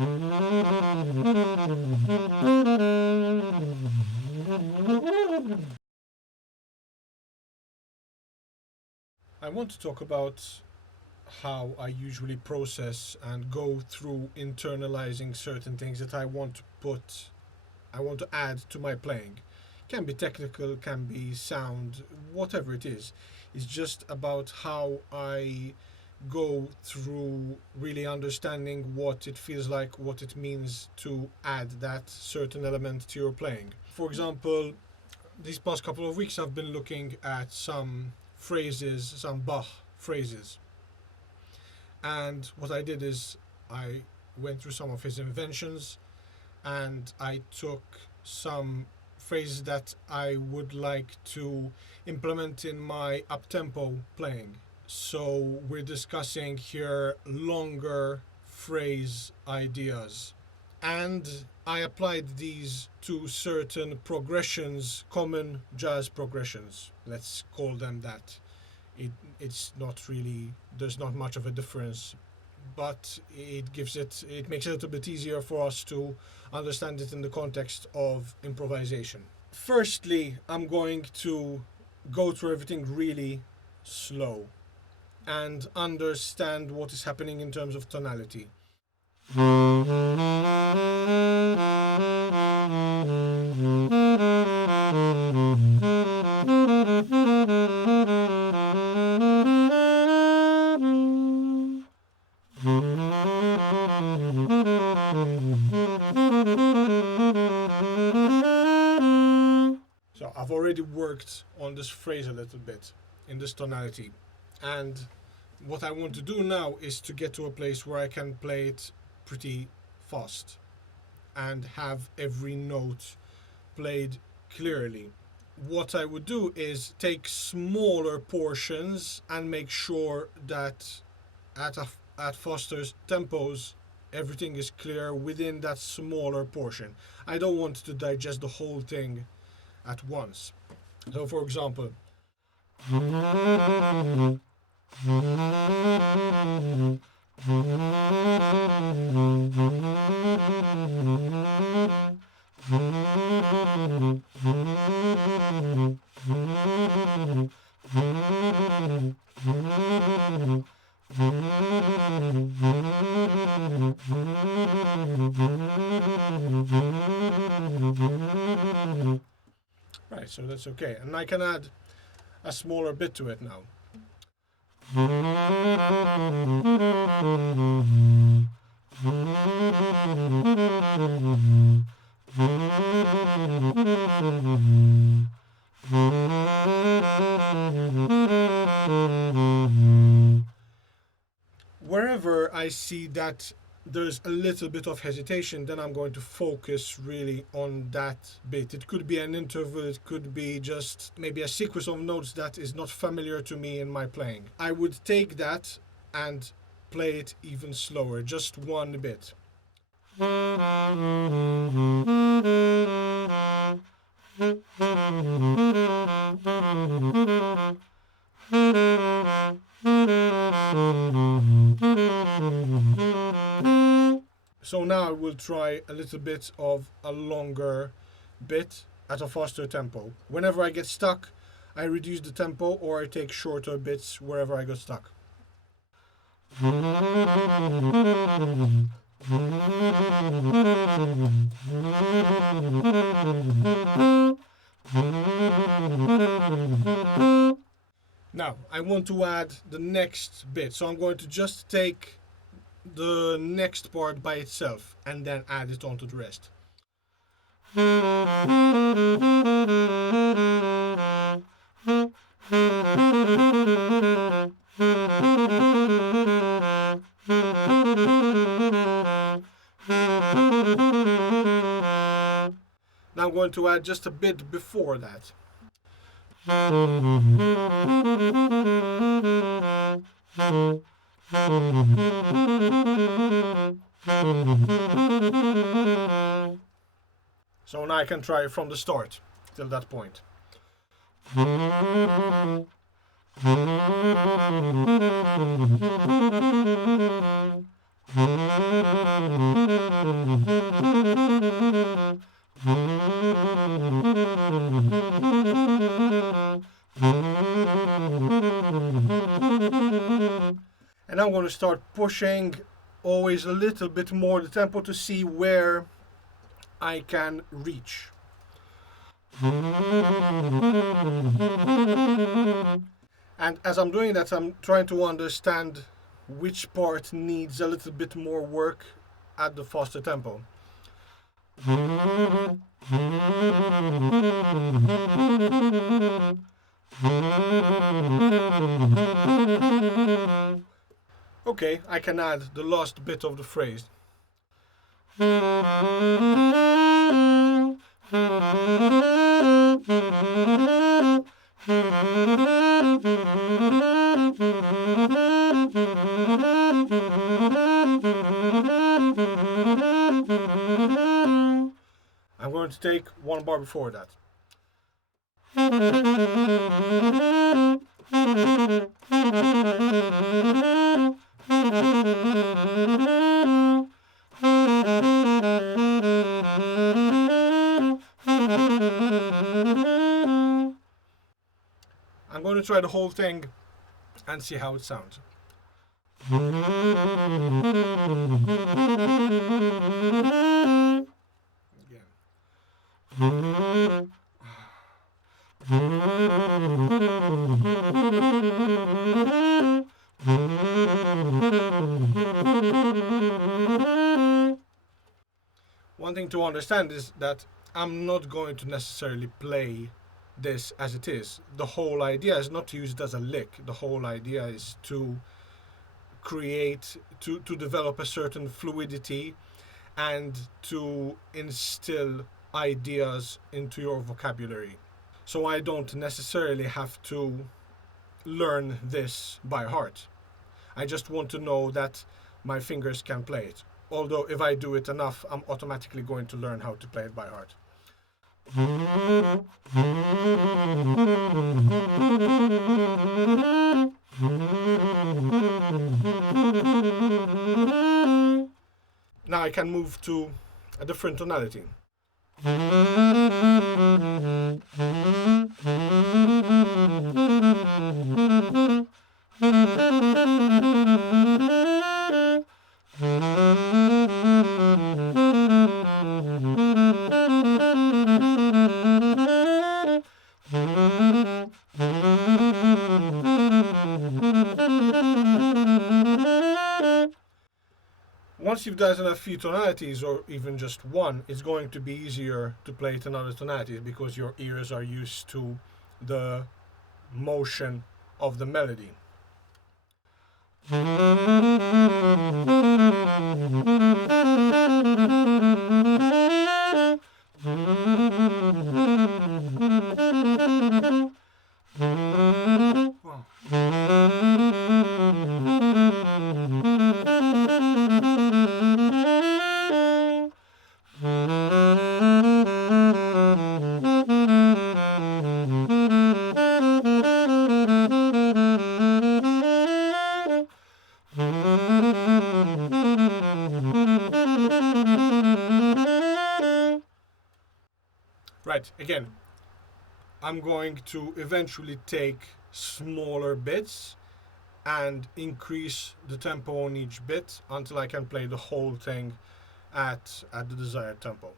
I want to talk about how I usually process and go through internalizing certain things that I want to add to my playing. Can be technical, can be sound, whatever it is. It's just about how I go through really understanding what it feels like, what it means to add that certain element to your playing. For example, these past couple of weeks I've been looking at some phrases, some Bach phrases. And what I did is I went through some of his inventions and I took some phrases that I would like to implement in my up-tempo playing. So we're discussing here longer phrase ideas. And I applied these to certain progressions, common jazz progressions. Let's call them that. It's not really, there's not much of a difference, but it makes it a little bit easier for us to understand it in the context of improvisation. Firstly, I'm going to go through everything really slow and understand what is happening in terms of tonality. So I've already worked on this phrase a little bit in this tonality. And what I want to do now is to get to a place where I can play it pretty fast and have every note played clearly. What I would do is take smaller portions and make sure that at faster tempos everything is clear within that smaller portion. I don't want to digest the whole thing at once. So for example, right, so that's okay. And I can add a smaller bit to it now. Wherever I see that there's a little bit of hesitation, then I'm going to focus really on that bit. It could be an interval, it could be just maybe a sequence of notes that is not familiar to me in my playing. I would take that and play it even slower, just one bit. So now I will try a little bit of a longer bit at a faster tempo. Whenever I get stuck, I reduce the tempo or I take shorter bits wherever I got stuck. Now, I want to add the next bit, so I'm going to just take the next part by itself and then add it onto the rest. Now I'm going to add just a bit before that. So now I can try from the start till that point. going to start pushing always a little bit more the tempo to see where I can reach. And as I'm doing that, I'm trying to understand which part needs a little bit more work at the faster tempo. Okay, I can add the last bit of the phrase. I'm going to take one bar before that. I'm going to try the whole thing and see how it sounds. Again. One thing to understand is that I'm not going to necessarily play this as it is. The whole idea is not to use it as a lick. The whole idea is to create, to develop a certain fluidity and to instill ideas into your vocabulary. So I don't necessarily have to learn this by heart. I just want to know that my fingers can play it. Although if I do it enough, I'm automatically going to learn how to play it by heart. Now I can move to a different tonality. Once you've done a few tonalities, or even just one, it's going to be easier to play it in other tonalities because your ears are used to the motion of the melody. Right, again, I'm going to eventually take smaller bits and increase the tempo on each bit until I can play the whole thing at the desired tempo.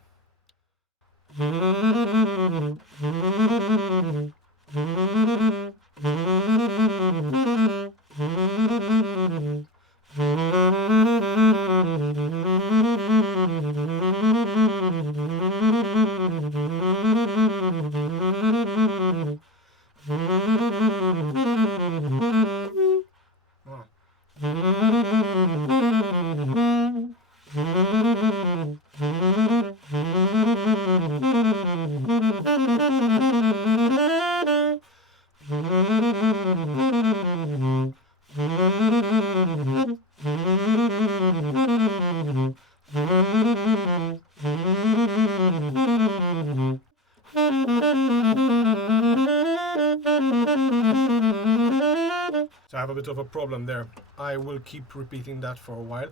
So I have a bit of a problem there. I will keep repeating that for a while.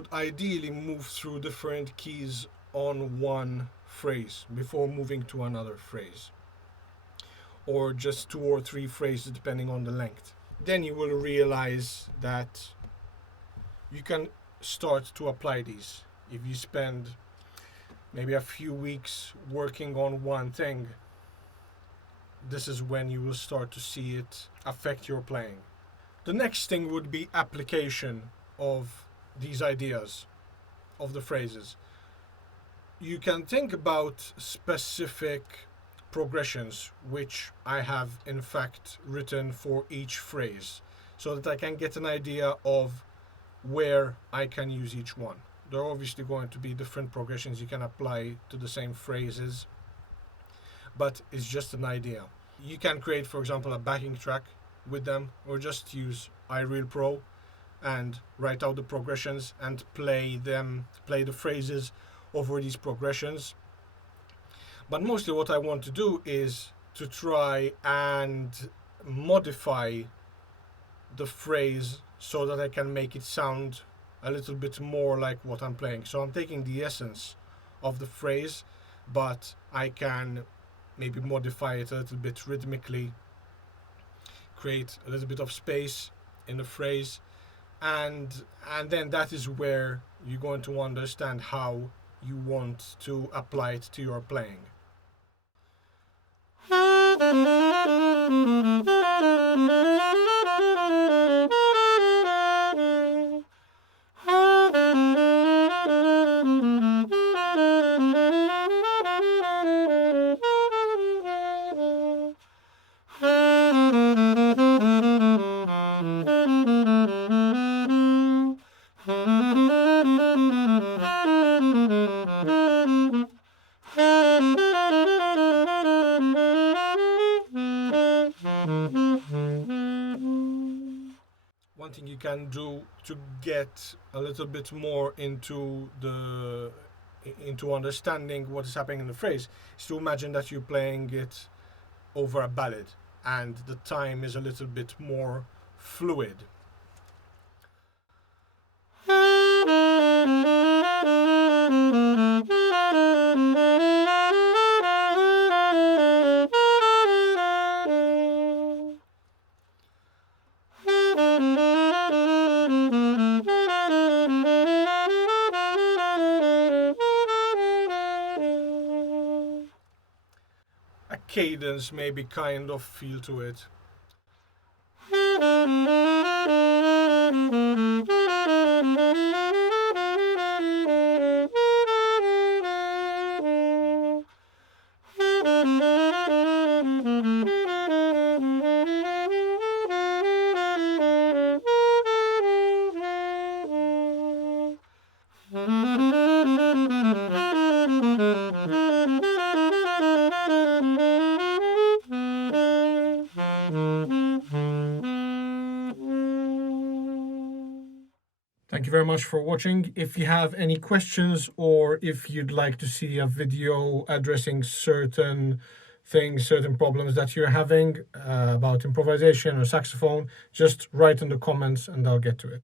would ideally move through different keys on one phrase before moving to another phrase, or just 2 or 3 phrases depending on the length. Then you will realize that you can start to apply these. If you spend maybe a few weeks working on one thing, this is when you will start to see it affect your playing. The next thing would be application of these ideas, of the phrases. You can think about specific progressions, which I have in fact written for each phrase, so that I can get an idea of where I can use each one. There are obviously going to be different progressions you can apply to the same phrases, but it's just an idea. You can create, for example, a backing track with them, or just use iReal Pro and write out the progressions and play the phrases over these progressions. But mostly what I want to do is to try and modify the phrase so that I can make it sound a little bit more like what I'm playing. So I'm taking the essence of the phrase, but I can maybe modify it a little bit rhythmically, create a little bit of space in the phrase, and then that is where you're going to understand how you want to apply it to your playing. One thing you can do to get a little bit more into understanding what is happening in the phrase is to imagine that you're playing it over a ballad and the time is a little bit more fluid. A cadence maybe kind of feel to it. Thank you very much for watching. If you have any questions or if you'd like to see a video addressing certain things, certain problems that you're having about improvisation or saxophone, just write in the comments and I'll get to it.